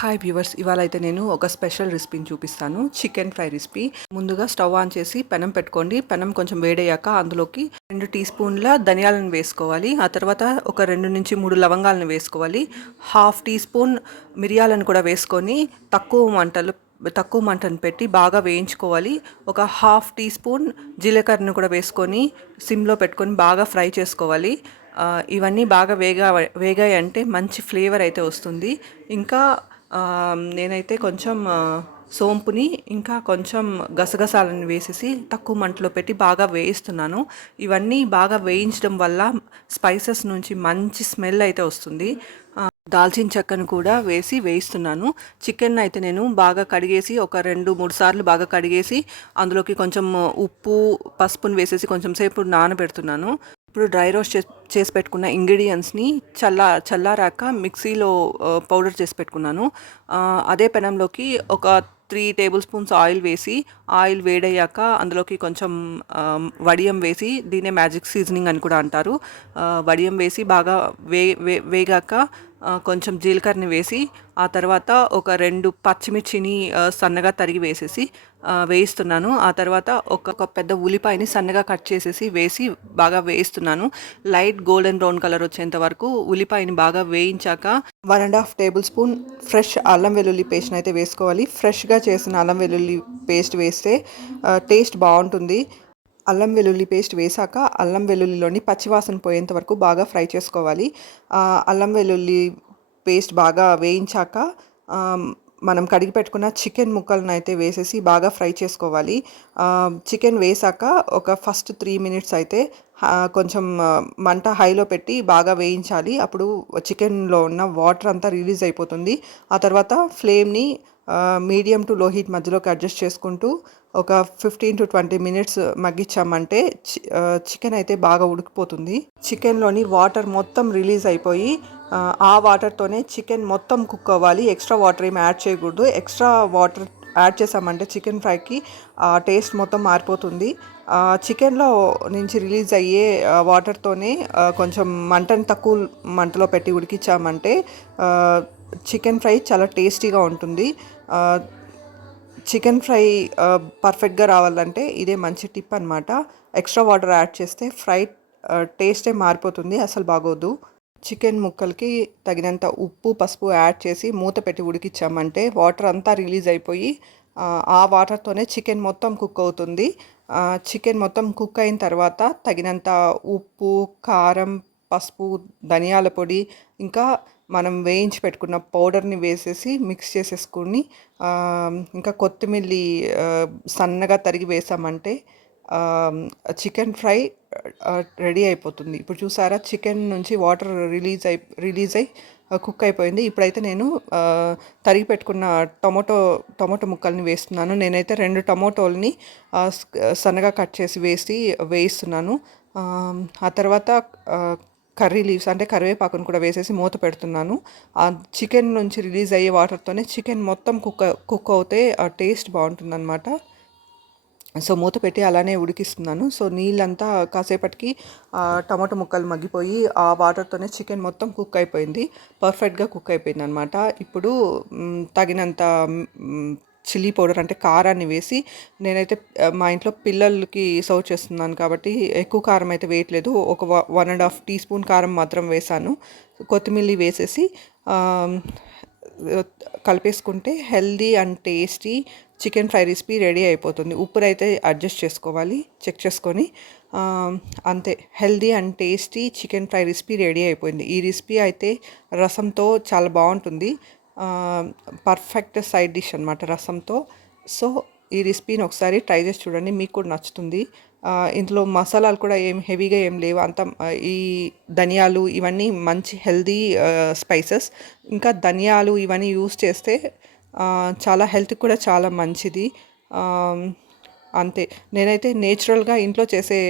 Hi viewers, ఇవాళ అయితే నేను ఒక స్పెషల్ రెసిపీని చూపిస్తాను. Chicken fry recipe. ముందుగా స్టవ్ ఆన్ చేసి పెనం పెట్టుకోండి. పెనం కొంచెం వేడయ్యాక అందులోకి 2 టీ స్పూన్ల ధనియాలను వేసుకోవాలి. ఆ తర్వాత ఒక 2 నుంచి 3 లవంగాలను వేసుకోవాలి. హాఫ్ టీ స్పూన్ మిరియాలను కూడా వేసుకొని తక్కువ మంటను పెట్టి బాగా వేయించుకోవాలి. ఒక హాఫ్ టీ స్పూన్ జీలకర్రను కూడా వేసుకొని సిమ్లో పెట్టుకొని బాగా ఫ్రై చేసుకోవాలి. ఇవన్నీ బాగా వేగాయి అంటే మంచి ఫ్లేవర్ అయితే వస్తుంది. ఇంకా నేనైతే కొంచెం సోంపుని ఇంకా కొంచెం గసగసాలను వేసేసి తక్కువ మంటలో పెట్టి బాగా వేయిస్తున్నాను. ఇవన్నీ బాగా వేయించడం వల్ల స్పైసెస్ నుంచి మంచి స్మెల్ అయితే వస్తుంది. దాల్చిన చెక్కను కూడా వేసి వేయిస్తున్నాను. చికెన్ అయితే నేను బాగా కడిగేసి ఒక 2-3 సార్లు బాగా కడిగేసి అందులోకి కొంచెం ఉప్పు పసుపుని వేసేసి కొంచెం సేపు నానబెడుతున్నాను. ఇప్పుడు డ్రై రోస్ట్ చేసి పెట్టుకున్న ఇంగ్రీడియంట్స్ని చల్లారాక మిక్సీలో పౌడర్ చేసి పెట్టుకున్నాను. అదే పెనంలోకి ఒక 3 టేబుల్ స్పూన్స్ ఆయిల్ వేసి, ఆయిల్ వేడయ్యాక అందులోకి కొంచెం వడియం వేసి, దీనే మ్యాజిక్ సీజనింగ్ అని కూడా అంటారు. వడియం వేసి బాగా వేగాక కొంచెం జీలకర్రని వేసి, ఆ తర్వాత ఒక 2 పచ్చిమిర్చిని సన్నగా తరిగి వేసేసి వేయిస్తున్నాను. ఆ తర్వాత ఒక పెద్ద ఉల్లిపాయని సన్నగా కట్ చేసేసి వేసి బాగా వేయిస్తున్నాను. లైట్ గోల్డెన్ బ్రౌన్ కలర్ వచ్చేంత వరకు ఉల్లిపాయని బాగా వేయించాక 1.5 టేబుల్ స్పూన్ ఫ్రెష్ అల్లం వెల్లుల్లి పేస్ట్ని అయితే వేసుకోవాలి. ఫ్రెష్గా చేసిన అల్లం వెల్లుల్లి పేస్ట్ వేస్తే టేస్ట్ బాగుంటుంది. అల్లం వెల్లుల్లి పేస్ట్ వేసాక అల్లం వెల్లుల్లిలోని పచ్చివాసన పోయేంత వరకు బాగా ఫ్రై చేసుకోవాలి. అల్లం వెల్లుల్లి పేస్ట్ బాగా వేయించాక మనం కడిగి పెట్టుకున్న చికెన్ ముక్కలను అయితే వేసేసి బాగా ఫ్రై చేసుకోవాలి. చికెన్ వేసాక ఒక ఫస్ట్ 3 మినిట్స్ అయితే కొంచెం మంట హైలో పెట్టి బాగా వేయించాలి. అప్పుడు చికెన్లో ఉన్న వాటర్ అంతా రిలీజ్ అయిపోతుంది. ఆ తర్వాత ఫ్లేమ్ని మీడియం టు లో హీట్ మధ్యలోకి అడ్జస్ట్ చేసుకుంటూ ఒక 15 to 20 మినిట్స్ మగ్గించామంటే చికెన్ అయితే బాగా ఉడికిపోతుంది. చికెన్లోని వాటర్ మొత్తం రిలీజ్ అయిపోయి ఆ వాటర్తోనే చికెన్ మొత్తం కుక్ అవ్వాలి. ఎక్స్ట్రా వాటర్ ఏమి యాడ్ చేయకూడదు. ఎక్స్ట్రా వాటర్ యాడ్ చేసామంటే చికెన్ ఫ్రైకి టేస్ట్ మొత్తం మారిపోతుంది. చికెన్లో నుంచి రిలీజ్ అయ్యే వాటర్తోనే కొంచెం మంటని తక్కువ మంటలో పెట్టి ఉడికించామంటే చికెన్ ఫ్రై చాలా టేస్టీగా ఉంటుంది. చికెన్ ఫ్రై పర్ఫెక్ట్గా రావాలంటే ఇదే మంచి టిప్ అనమాట. ఎక్స్ట్రా వాటర్ యాడ్ చేస్తే ఫ్రై టేస్టే మారిపోతుంది, అసలు బాగోదు. చికెన్ ముక్కలకి తగినంత ఉప్పు పసుపు యాడ్ చేసి మూత పెట్టి ఉడికిచ్చామంటే వాటర్ అంతా రిలీజ్ అయిపోయి ఆ వాటర్తోనే చికెన్ మొత్తం కుక్ అవుతుంది. చికెన్ మొత్తం కుక్ అయిన తర్వాత తగినంత ఉప్పు కారం పసుపు ధనియాల పొడి ఇంకా మనం వేయించి పెట్టుకున్న పౌడర్ని వేసేసి మిక్స్ చేసేసుకుని ఇంకా కొత్తిమీర సన్నగా తరిగి వేసామంటే చికెన్ ఫ్రై రెడీ అయిపోతుంది. ఇప్పుడు చూసారా, చికెన్ నుంచి వాటర్ రిలీజ్ అయి కుక్ అయిపోయింది. ఇప్పుడైతే నేను తరిగి పెట్టుకున్న టొమాటో ముక్కల్ని వేస్తున్నాను. నేనైతే 2 టొమాటోల్ని సన్నగా కట్ చేసి వేయిస్తున్నాను. ఆ తర్వాత కర్రీ లీవ్స్ అంటే కరివేపాకును కూడా వేసేసి మూత పెడుతున్నాను. ఆ చికెన్ నుంచి రిలీజ్ అయ్యే వాటర్తోనే చికెన్ మొత్తం కుక్ అవుతే ఆ టేస్ట్ బాగుంటుందన్నమాట. సో మూత పెట్టి అలానే ఉడికిస్తున్నాను. సో నీళ్ళంతా కాసేపటికి టమాటో ముక్కలు మగ్గిపోయి ఆ వాటర్తోనే చికెన్ మొత్తం కుక్ అయిపోయింది. పర్ఫెక్ట్గా కుక్ అయిపోయింది అనమాట. ఇప్పుడు తగినంత చిల్లీ పౌడర్ అంటే కారాన్ని వేసి, నేనైతే మా ఇంట్లో పిల్లలకి సర్వ్ చేస్తున్నాను కాబట్టి ఎక్కువ కారం అయితే వేయట్లేదు. ఒక 1.5 టీ స్పూన్ కారం మాత్రం వేసాను. కొత్తిమీర వేసేసి కలిపేసుకుంటే healthy and tasty chicken fry recipe ready అయిపోతుంది. ఉప్పునైతే అడ్జస్ట్ చేసుకోవాలి, చెక్ చేసుకొని. అంతే, healthy and tasty chicken fry recipe ready అయిపోయింది. ఈ రెసిపీ అయితే రసంతో చాలా బాగుంటుంది. పర్ఫెక్ట్ సైడ్ డిష్ అనమాట రసంతో. సో ఈ రెసిపీని ఒకసారి ట్రై చేసి చూడండి, మీకు కూడా నచ్చుతుంది. ఇందులో మసాలాలు కూడా హెవీగా ఏం లేవు. అంత ఈ ధనియాలు ఇవన్నీ మంచి హెల్దీ స్పైసెస్. ఇంకా ధనియాలు ఇవన్నీ యూస్ చేస్తే చాలా హెల్త్కి కూడా చాలా మంచిది. అంతే, నేనైతే నేచురల్గా ఇంట్లో చేసే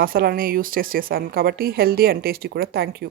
మసాలాని యూస్ చేశాను కాబట్టి హెల్దీ అండ్ టేస్టీ కూడా. Thank you.